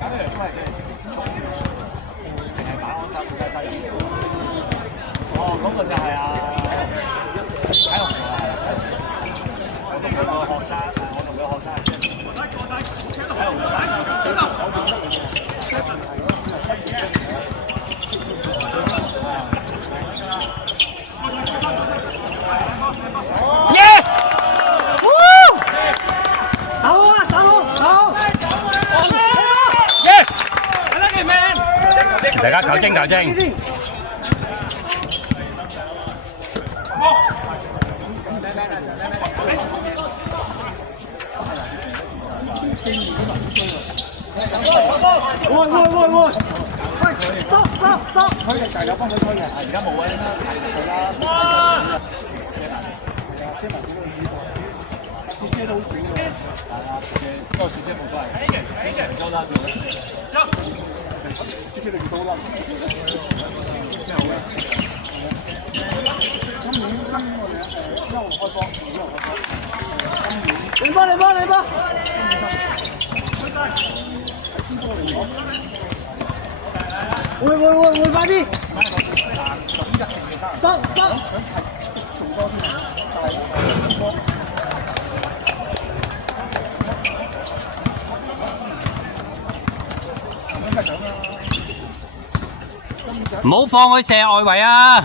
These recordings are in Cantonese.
搞呢樣都係嘅，定係打安殺世界西。哦，嗰個就係啟龍啊！我同佢個學生，我同佢學生係啟龍嘅大手。Yes！ 打好啊！打好，打好 ！Yes！ 大家搞精搞精。喂！stop！ 佢哋就有幫佢推嘅，而家冇位啦，係啦。車埋嗰個雨袋，啲車都好少嘅，係啊，不過小車冇所謂，經常都拉住。啲車你都拉，真係好嘅。今年我哋1號開波，你幫！會快啲！得！唔好放佢射外圍啊！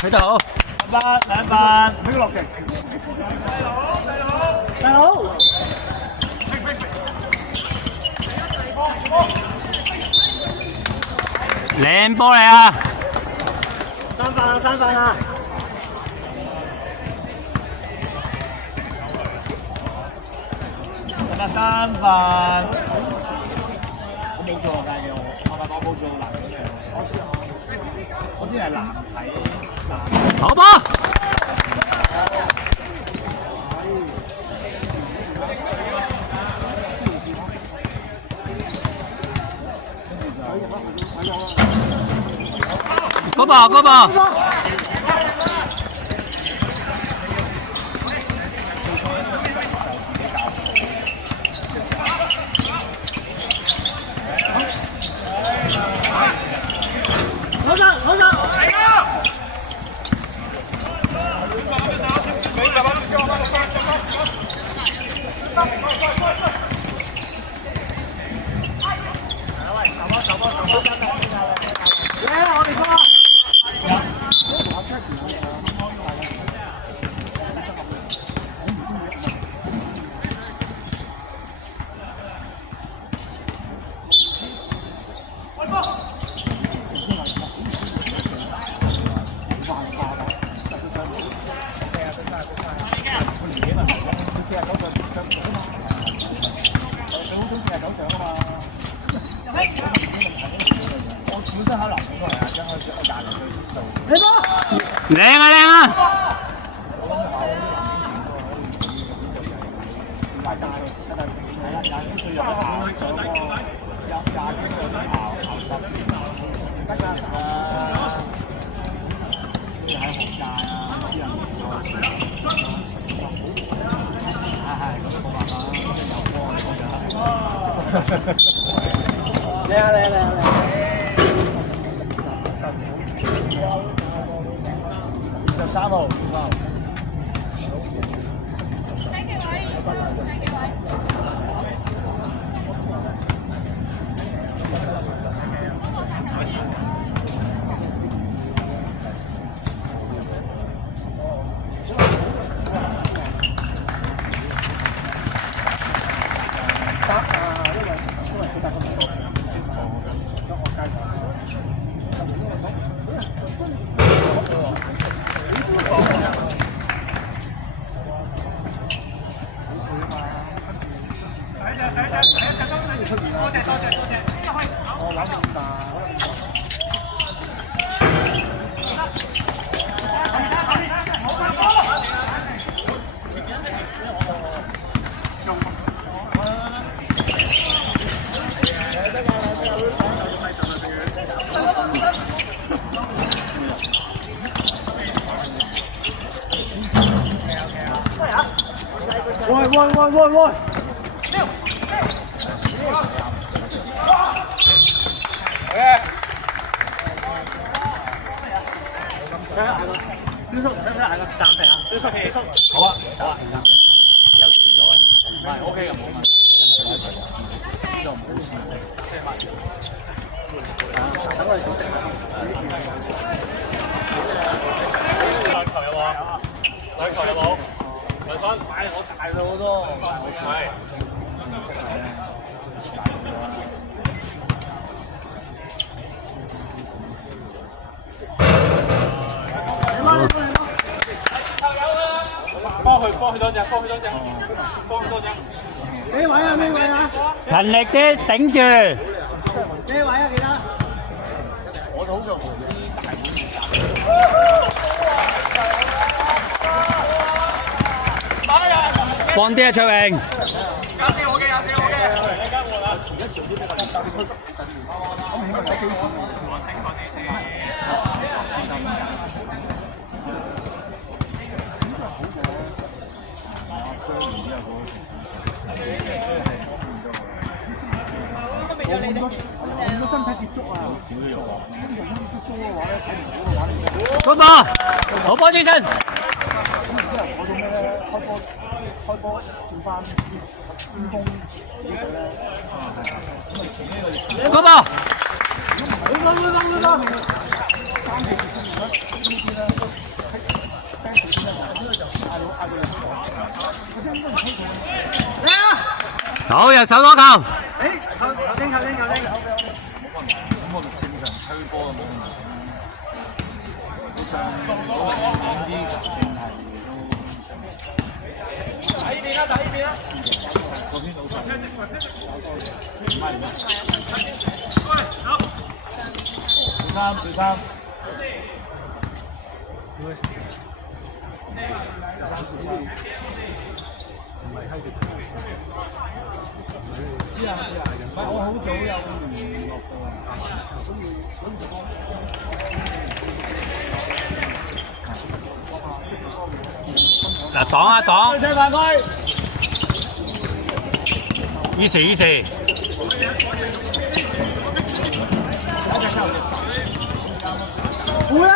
取得好，2分，呢個落成。大佬，靚波嚟啊！三分啊！得3分，我冇做計嘅，我冇做男嘅，我知係男睇男。好波！嗰波！好上！我哋過。靚啊！23號。喂喂喂喂喂！標叔，使唔使嗌個暫停啊？標叔，起叔。好啊，好啊，有遲咗啊，唔係 OK 嘅，冇問題，因為我一齊呢度冇事，即係乜？等我哋組織兩球有冇？兩球有冇？兩分，買我大咗好多，係。幫佢多隻，幫佢多隻，幫佢多隻。咩位啊？咩位啊？勤力啲，頂住。咩位啊？記得。我就好想換啲大碗放啲啊，卓榮。有四號嘅，有四號嘅。身體接觸啊！嗰波，好波精神。嗰種咩咧？開波轉翻邊鋒嗰波，好，右手多球。誒，球拎。咁我正常吹波就冇問題。你上啲正係都。喺呢邊啦，就喺呢邊啦。嗰邊老細。小三。知啊，我好早有聯絡嗱，擋啊擋！射犯規。意思。會啊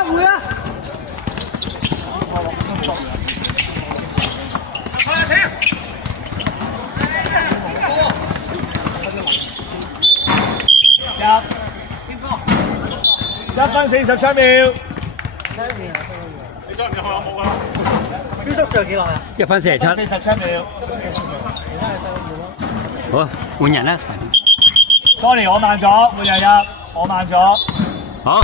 ！1分47秒。你再唔入去我冇啊！標叔仲有幾耐啊1分47。47秒。好，換人啦。Sorry， 我慢咗，換人入，我慢咗。好。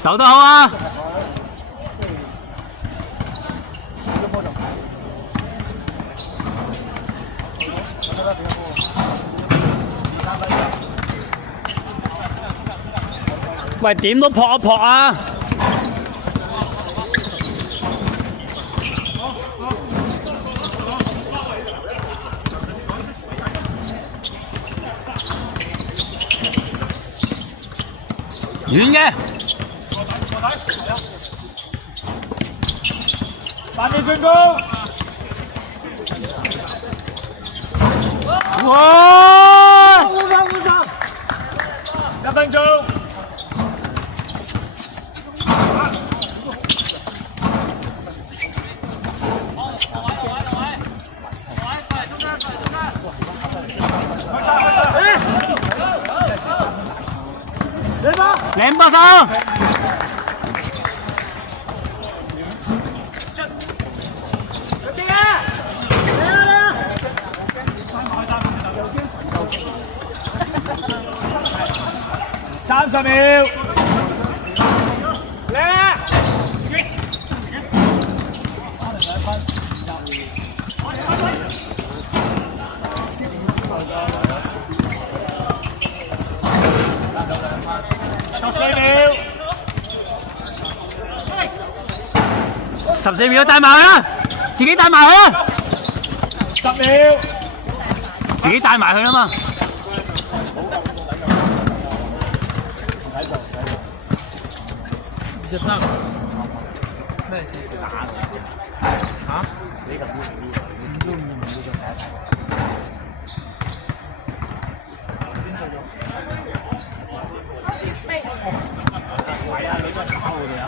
守得好啊！喂，點都撲一撲啊！遠嘅。慢啲進攻。哇！1分鐘。兩波手。30秒。嚟啦！14秒。14秒帶埋去啦，自己帶埋去啦。10秒。自己帶埋佢啦嘛。23咩事打㗎？嚇？你就唔會再睇。係啊，你真係炒佢哋啊！